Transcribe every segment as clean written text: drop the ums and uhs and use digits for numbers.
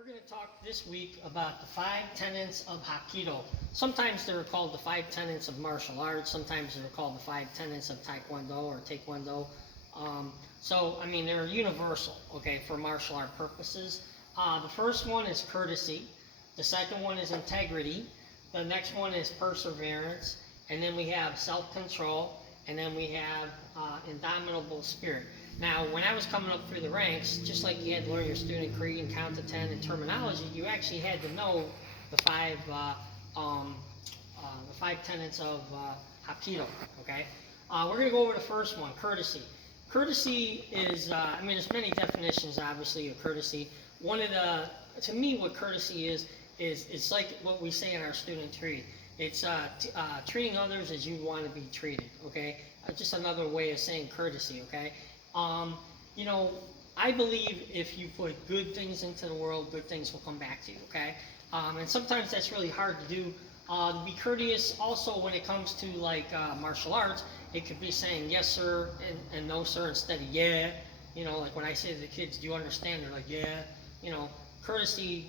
We're going to talk this week about the 5 tenets of Hapkido. Sometimes they're called the 5 tenets of martial arts. Sometimes they're called the 5 tenets of Taekwondo or Taekwondo. They're universal, okay, for martial art purposes. The first one is courtesy. The second one is integrity. The next one is perseverance. And then we have self-control. And then we have indomitable spirit. Now, when I was coming up through the ranks, just like you had to learn your student creed and count to 10 and terminology, you actually had to know the five tenets of Hapkido. Okay, we're going to go over the first one, courtesy. Courtesy is, there's many definitions, obviously, of courtesy. To me, what courtesy is it's like what we say in our student creed. It's treating others as you want to be treated. Okay, just another way of saying courtesy. Okay. I believe if you put good things into the world, good things will come back to you, okay? And sometimes that's really hard to do. To be courteous also when it comes to martial arts, it could be saying yes sir and no sir instead of yeah. Like when I say to the kids, do you understand? They're like, yeah. Courtesy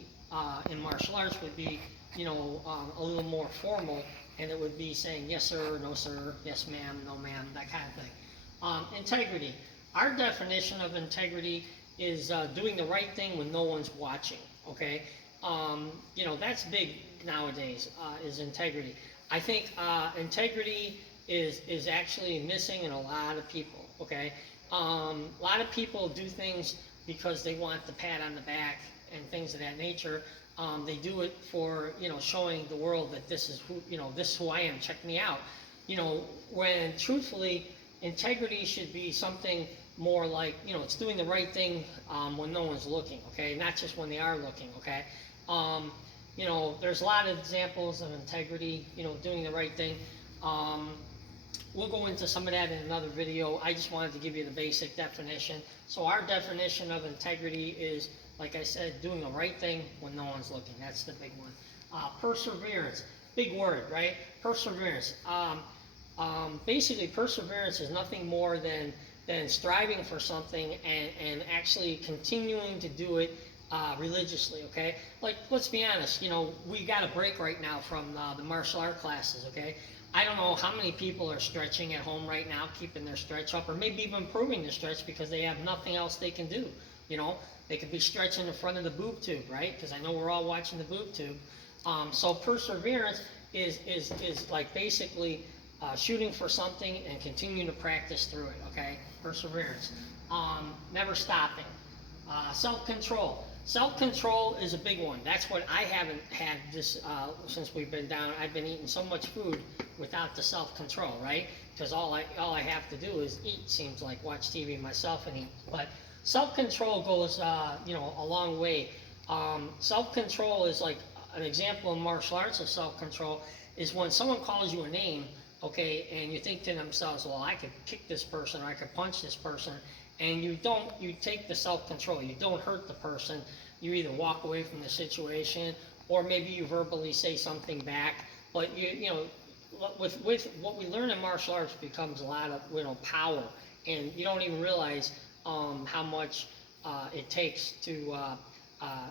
in martial arts would be, a little more formal, and it would be saying yes sir, no sir, yes ma'am, no ma'am, that kind of thing. Integrity. Our definition of integrity is doing the right thing when no one's watching, okay? That's big nowadays, is integrity. I think integrity is actually missing in a lot of people, okay? A lot of people do things because they want the pat on the back and things of that nature. They do it for, showing the world that this is who I am, check me out. When truthfully, integrity should be something more like, it's doing the right thing when no one's looking, okay? Not just when they are looking, okay? There's a lot of examples of integrity, doing the right thing. We'll go into some of that in another video. I just wanted to give you the basic definition. So our definition of integrity is, like I said, doing the right thing when no one's looking. That's the big one. Perseverance, big word, right? Perseverance. Basically, perseverance is nothing more than striving for something and actually continuing to do it religiously, okay? Like, let's be honest, we got a break right now from the martial art classes, okay? I don't know how many people are stretching at home right now, keeping their stretch up, or maybe even improving their stretch because they have nothing else they can do, They could be stretching in front of the boob tube, right? Because I know we're all watching the boob tube. So perseverance is like basically shooting for something and continuing to practice through it, okay? Perseverance. Never stopping. Self-control. Self-control is a big one. That's what I haven't had this since we've been down. I've been eating so much food without the self-control, right? Because all I have to do is eat, seems like, watch TV myself and eat. But self-control goes, a long way. Self-control is like an example in martial arts of self-control is when someone calls you a name, okay, and you think to themselves, well, I could kick this person or I could punch this person, and you take the self-control. You don't hurt the person. You either walk away from the situation or maybe you verbally say something back. But with what we learn in martial arts becomes a lot of power, and you don't even realize how much it takes to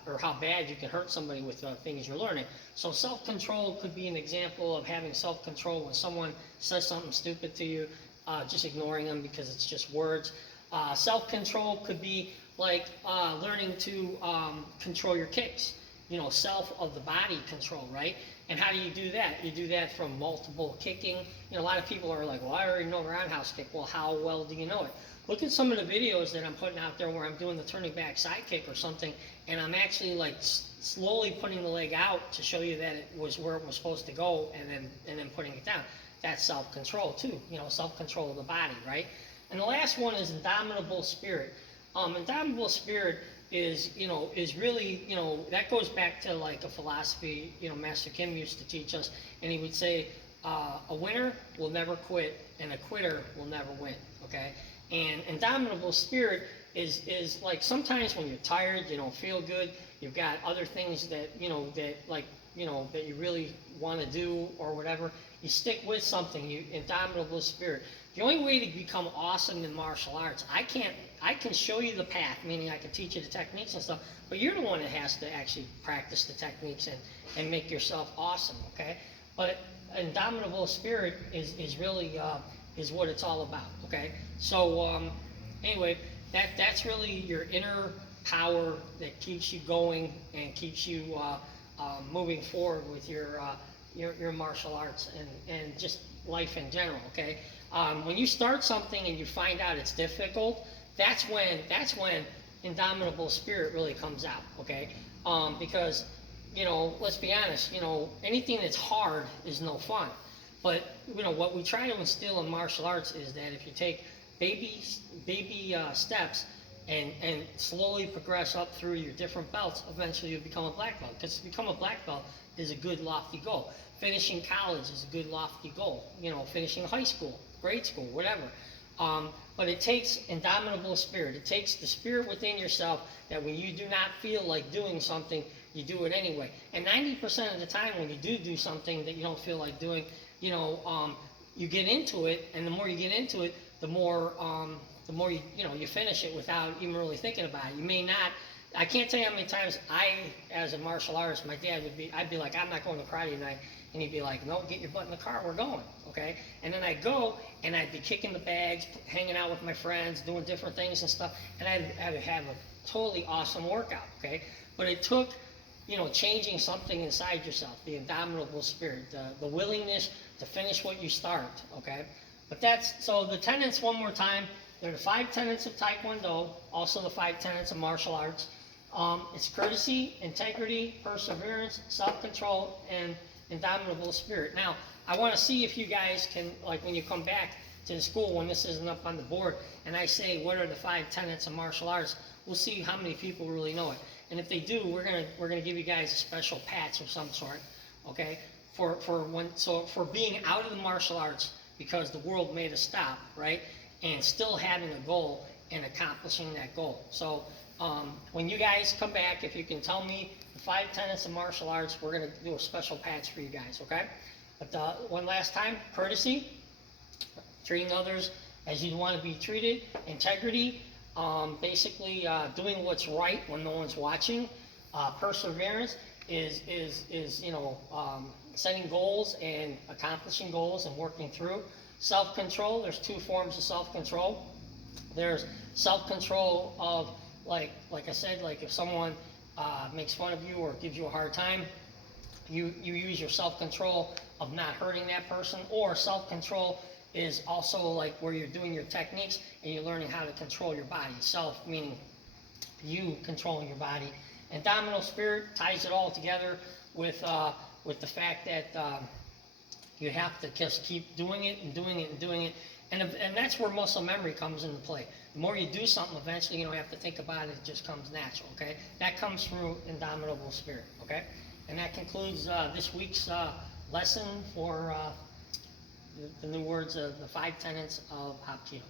or how bad you can hurt somebody with things you're learning. So self-control could be an example of having self-control when someone says something stupid to you, just ignoring them because it's just words. Self-control could be like learning to control your kicks, self of the body control, right? And how do you do that? You do that from multiple kicking. A lot of people are like, well, I already know the roundhouse kick. Well, how well do you know it? Look at some of the videos that I'm putting out there where I'm doing the turning back side kick or something, and I'm actually like slowly putting the leg out to show you that it was where it was supposed to go, and then putting it down. That's self-control too, self-control of the body, right? And the last one is indomitable spirit. Indomitable spirit is really, that goes back to like a philosophy, Master Kim used to teach us, and he would say, a winner will never quit, and a quitter will never win, okay? And indomitable spirit is like sometimes when you're tired, you don't feel good, you've got other things that, that you really want to do or whatever, you stick with something, indomitable spirit. The only way to become awesome in martial arts, I can show you the path, meaning I can teach you the techniques and stuff, but you're the one that has to actually practice the techniques and make yourself awesome, okay? But indomitable spirit is really, is what it's all about, okay? So, anyway, that's really your inner power that keeps you going and keeps you, moving forward with your martial arts and just life in general, okay? When you start something and you find out it's difficult, that's when indomitable spirit really comes out, okay? Because, let's be honest, anything that's hard is no fun. But, what we try to instill in martial arts is that if you take baby steps and slowly progress up through your different belts, eventually you'll become a black belt. Because to become a black belt is a good lofty goal. Finishing college is a good lofty goal. Finishing high school, grade school, whatever. But it takes indomitable spirit. It takes the spirit within yourself that when you do not feel like doing something, you do it anyway. And 90% of the time when you do something that you don't feel like doing, you get into it, and the more you get into it, the more you finish it without even really thinking about it. You may not. I can't tell you how many times as a martial artist, my dad I'd be like, I'm not going to karate tonight, and he'd be like, no, get your butt in the car, we're going, okay? And then I'd go, and I'd be kicking the bags, hanging out with my friends, doing different things and stuff, and I'd have a totally awesome workout, okay? But it took, changing something inside yourself, the indomitable spirit, the willingness to finish what you start, okay? But so the tenets, one more time, they're the 5 tenets of Taekwondo, also the 5 tenets of martial arts. It's courtesy, integrity, perseverance, self-control, and indomitable spirit. Now, I want to see if you guys can, like when you come back to the school, when this isn't up on the board, and I say, what are the 5 tenets of martial arts, we'll see how many people really know it. And if they do, we're gonna give you guys a special patch of some sort, okay? For being out of the martial arts because the world made us stop, right? And still having a goal and accomplishing that goal. So when you guys come back, if you can tell me the 5 tenets of martial arts, we're going to do a special patch for you guys, okay? But one last time, courtesy, treating others as you want to be treated, integrity, basically doing what's right when no one's watching, perseverance is setting goals and accomplishing goals and working through. Self-control, there's 2 forms of self-control. There's self-control of, like I said, like if someone makes fun of you or gives you a hard time, you use your self-control of not hurting that person. Or self-control is also like where you're doing your techniques and you're learning how to control your body. Self meaning you controlling your body. And indomitable spirit ties it all together with the fact that you have to just keep doing it and doing it and doing it. And that's where muscle memory comes into play. The more you do something, eventually you don't have to think about it. It just comes natural, okay? That comes through indomitable spirit, okay? And that concludes this week's lesson for the new words of the 5 tenets of Hapkido.